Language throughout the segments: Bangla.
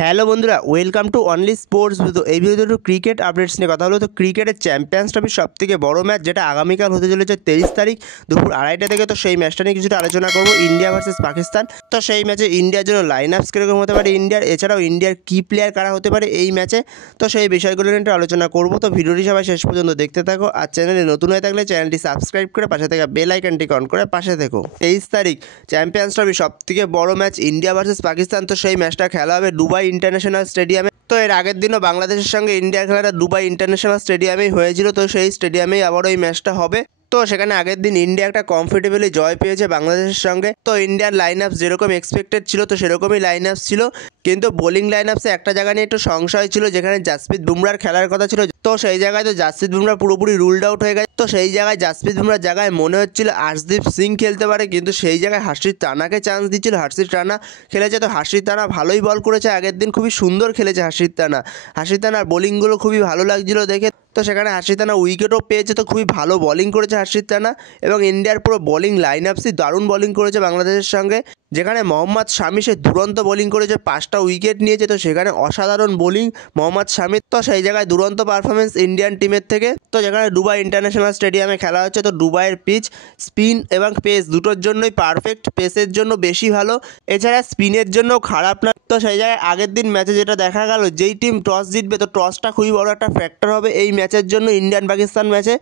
হ্যালো বন্ধুরা, ওয়েলকাম টু অনলি স্পোর্টস। তো এই ভিডিওতে একটু ক্রিকেট আপডেটস নিয়ে কথা হলো। তো ক্রিকেটের চ্যাম্পিয়ন্স ট্রফির সবথেকে বড় ম্যাচ যেটা আগামীকাল হতে চলেছে 23 তারিখ দুপুর 2:30 থেকে। তো সেই ম্যাচটা নিয়ে কিছুটা আলোচনা করবো, ইন্ডিয়া ভার্সেস পাকিস্তান। তো সেই ম্যাচে ইন্ডিয়ার জন্য লাইন আপস কীরকম হতে পারে ইন্ডিয়ার, এছাড়াও ইন্ডিয়ার কি প্লেয়ার কারা হতে পারে এই ম্যাচে। তো সেই বিষয়গুলো নিয়ে একটু আলোচনা করবো। তো ভিডিওটি সবাই শেষ পর্যন্ত দেখতে থাকো, আর চ্যানেলে নতুন হয়ে থাকলে চ্যানেলটি সাবস্ক্রাইব করে পাশে থেকে বেল আইকনটি অন করে পাশে থেকো। 23 তারিখ চ্যাম্পিয়ন্স ট্রফির সবথেকে বড় ম্যাচ ইন্ডিয়া ভার্সেস পাকিস্তান। তো সেই ম্যাচটা খেলা হবে দুবাই ইন্টারন্যাশনাল স্টেডিয়ামে। তো এর আগের দিনও বাংলাদেশের সঙ্গে ইন্ডিয়ার খেলাটা দুবাই ইন্টারন্যাশনাল স্টেডিয়ামেই হয়েছিল। তো সেই স্টেডিয়ামেই আবারও এই ম্যাচটা হবে। তো সেখানে আগের দিন ইন্ডিয়া একটা কমফর্টেবলি জয় পেয়েছে বাংলাদেশের সঙ্গে। তো ইন্ডিয়ার লাইন আপস যেরকম এক্সপেক্টেড ছিল তো সেরকমই লাইন আপস ছিল, কিন্তু বোলিং লাইন আপসে একটা জায়গা নিয়ে একটু সংশয় ছিল, যেখানে জাসপ্রীত বুমরার খেলার কথা ছিল। তো সেই জায়গায় তো জাসপ্রীত বুমরা পুরোপুরি রুলড আউট হয়ে গেছে। তো সেই জায়গায় জাসপ্রীত বুমরার জায়গায় মনে হচ্ছিল আর্শদীপ সিং খেলতে পারে, কিন্তু সেই জায়গায় হার্ষিত রানাকে চান্স দিচ্ছিল। হার্ষিত রানা খেলেছে, তো হার্ষিত রানা ভালোই বল করেছে আগের দিন, খুবই সুন্দর খেলেছে হার্ষিত রানা। হার্ষিত রানার বোলিংগুলো খুবই ভালো লাগছিল দেখে। তো সেখানে হার্ষিত রানা উইকেটও পেয়েছে, তো খুবই ভালো বলিং করেছে হার্ষিত রানা। এবং ইন্ডিয়ার পুরো বোলিং লাইন আপসই দারুণ বলিং করেছে বাংলাদেশের সঙ্গে, যেখানে মোহাম্মদ শামি সে দুরন্ত বোলিং করেছে, 5টা উইকেট নিয়েছে। তো সেখানে অসাধারণ বোলিং মোহাম্মদ শামি। তো সেই জায়গায় দুরন্ত পারফরমেন্স ইন্ডিয়ান টিমের থেকে। তো যেখানে দুবাই ইন্টারন্যাশনাল স্টেডিয়ামে খেলা হচ্ছে, তো দুবাইয়ের পিচ স্পিন এবং পেস দুটোর জন্যই পারফেক্ট। পেসের জন্য বেশি ভালো, এছাড়া স্পিনের জন্যও খারাপ না। তো সেই জায়গায় আগের দিন ম্যাচে যেটা দেখা গেল, যেই টিম টস জিতবে, তো টসটা খুবই বড় একটা ফ্যাক্টর হবে এই ম্যাচের জন্য। ইন্ডিয়ান পাকিস্তান ম্যাচে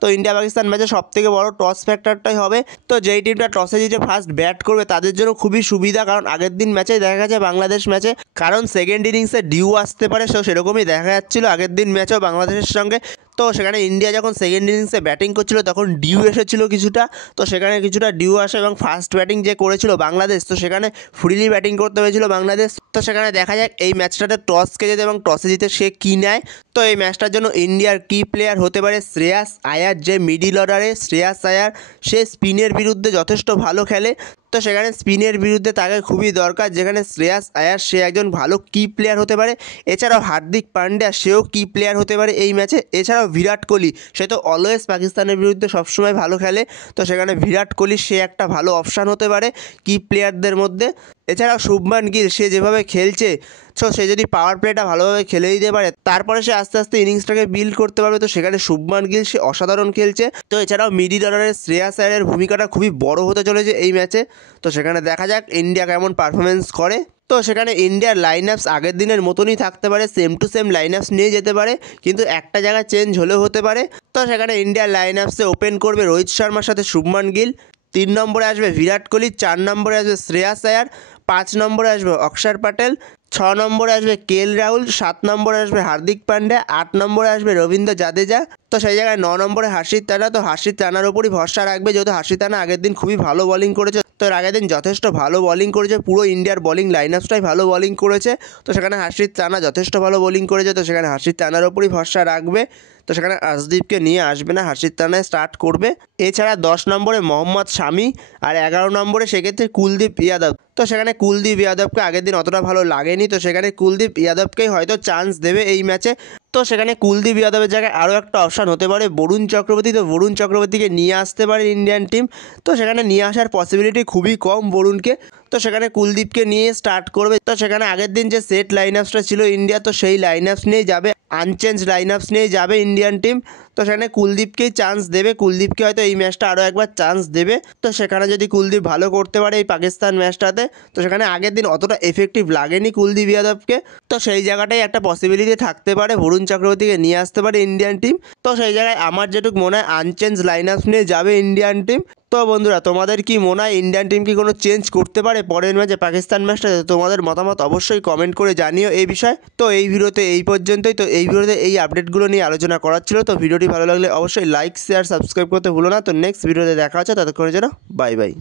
তো ইন্ডিয়া পাকিস্তান ম্যাচে সবথেকে বড় টস ফ্যাক্টরটাই হবে। তো যেই টিমটা টসে জিতে ফার্স্ট ব্যাট করবে তাদের জন্য খুবই সুবিধা, কারণ আগের দিন ম্যাচেই দেখা গেছে বাংলাদেশ ম্যাচে, কারণ সেকেন্ড ইনিংসে ডিউ আসতে পারে। সেরকমই দেখা যাচ্ছিল আগের দিন ম্যাচেও বাংলাদেশের সঙ্গে। তো সেখানে ইন্ডিয়া যখন সেকেন্ড ইনিংসে ব্যাটিং করছিল তখন ডিউ এসেছিল কিছুটা। তো সেখানে কিছুটা ডিউ আসে এবং ফার্স্ট ব্যাটিং যে করেছিল বাংলাদেশ, তো সেখানে ফ্রিলি ব্যাটিং করতে হয়েছিল বাংলাদেশ। তো সেখানে দেখা যাক এই ম্যাচটাতে টসকে যেতে এবং টসে জিতে সে কী নেয়। তো এই ম্যাচটার জন্য ইন্ডিয়ার কি প্লেয়ার হতে পারে শ্রেয়াস আয়ার, যে মিডিল অর্ডারে শ্রেয়াস আয়ার, সে স্পিনের বিরুদ্ধে যথেষ্ট ভালো খেলে। তো সেখানে স্পিনের বিরুদ্ধে তাকে খুবই দরকার, যেখানে শ্রেয়াস আয়ার সে একজন ভালো কি প্লেয়ার হতে পারে। এছাড়াও হার্দিক পান্ডিয়া সেও কি প্লেয়ার হতে পারে এই ম্যাচে। এছাড়াও বিরাট কোহলি, সে তো অলওয়েজ পাকিস্তানের বিরুদ্ধে সবসময় ভালো খেলে। তো সেখানে বিরাট কোহলি সে একটা ভালো অপশান হতে পারে কি প্লেয়ারদের মধ্যে। এছাড়াও শুভমান গিল সে যেভাবে খেলছে, সো সে যদি পাওয়ার প্লেটা ভালোভাবে খেলে দিতে পারে, তারপরে সে আস্তে আস্তে ইনিংসটাকে বিল্ড করতে পারবে। তো সেখানে শুভমান গিল সে অসাধারণ খেলছে। তো এছাড়াও মিডিল অর্ডারের শ্রেয়াস আয়ারের ভূমিকাটা খুবই বড় হতে চলেছে এই ম্যাচে। তো সেখানে দেখা যাক ইন্ডিয়া কেমন পারফরমেন্স করে। তো সেখানে ইন্ডিয়ার লাইন আপস আগের দিনের মতনই থাকতে পারে, সেম টু সেম লাইন আপস নিয়ে যেতে পারে, কিন্তু একটা জায়গায় চেঞ্জ হলেও হতে পারে। তো সেখানে ইন্ডিয়ার লাইন আপসে ওপেন করবে রোহিত শর্মার সাথে শুভমান গিল, 3 নম্বরে আসবে বিরাট কোহলি, 4 নম্বরে আসবে শ্রেয়াস আয়ার, 5 নম্বরে আসবে অক্ষর প্যাটেল, 6 নম্বরে আসবে কেএল রাহুল, 7 নম্বরে আসবে হার্দিক পান্ডিয়া, 8 নম্বরে আসবে রবীন্দ্র জাদেজা। তো সেই জায়গায় 9 নম্বরে হার্ষিত রানা। তো হার্ষিত রানার ওপরই ভরসা রাখবে, যেহেতু হার্ষিত রানা আগের দিন খুবই ভালো বলিং করেছে। তো এর আগের দিন যথেষ্ট ভালো বলিং করেছে, পুরো ইন্ডিয়ার বলিং লাইন আপসটাই ভালো বলিং করেছে। তো সেখানে হার্ষিত রানা যথেষ্ট ভালো বোলিং করেছে, তো সেখানে হার্ষিত রানার ওপরই ভরসা রাখবে। তো সেখানে আর্শদীপকে নিয়ে আসবে না, হার্ষিত রানায় স্টার্ট করবে। এছাড়া 10 নম্বরে মোহাম্মদ শামি, আর 11 নম্বরে সেক্ষেত্রে কুলদীপ যাদব। তো সেখানে কুলদীপ যাদবকে আগের দিন অতটা ভালো লাগেনি, তো সেখানে কুলদীপ যাদবকেই হয়তো চান্স দেবে এই ম্যাচে। তো সেখানে কুলদীপ যাদবের জায়গায় আরও একটা অপশান হতে পারে বরুণ চক্রবর্তী। তো বরুণ চক্রবর্তীকে নিয়ে আসতে পারে ইন্ডিয়ান টিম। তো সেখানে নিয়ে আসার পসিবিলিটি খুবই কম বরুণকে। তো সেখানে কুলদীপকে নিয়ে স্টার্ট করবে। তো সেখানে আগের দিন যে সেট লাইন আপসটা ছিল ইন্ডিয়া, তো সেই লাইন আপস নিয়েই যাবে, আনচেঞ্জ লাইন আপস নিয়েই যাবে ইন্ডিয়ান টিম। তো সেখানে কুলদীপকেই চান্স দেবে, কুলদীপকে হয়তো এই ম্যাচটা আরও একবার চান্স দেবে। তো সেখানে যদি কুলদীপ ভালো করতে পারে এই পাকিস্তান ম্যাচটাতে, তো সেখানে আগের দিন অতটা এফেক্টিভ লাগেনি কুলদীপ যাদবকে। তো সেই জায়গাটাই একটা পসিবিলিটি থাকতে পারে, বরুণ চক্রবর্তীকে নিয়ে আসতে পারে ইন্ডিয়ান টিম। তো সেই জায়গায় আমার যেটুকু মনে হয় আনচেঞ্জ লাইন আপস নিয়ে যাবে ইন্ডিয়ান টিম। তো বন্ধুরা, তোমাদের কি মনে হয় ইন্ডিয়ান টিম কি কোনো চেঞ্জ করতে পারে পরের ম্যাচে পাকিস্তান ম্যাচটাতে? তোমাদের মতামত অবশ্যই কমেন্ট করে জানিও এই বিষয়ে। তো এই ভিডিওতে এই পর্যন্তই। তো এই ভিডিওতে এই আপডেটগুলো নিয়ে আলোচনা করার ছিল। তো ভিডিওটি ভালো লাগলে অবশ্যই লাইক, শেয়ার, সাবস্ক্রাইব করতে ভুলো না। তো নেক্সট ভিডিওতে দেখা হচ্ছে, ততক্ষণের জন্য বাই বাই।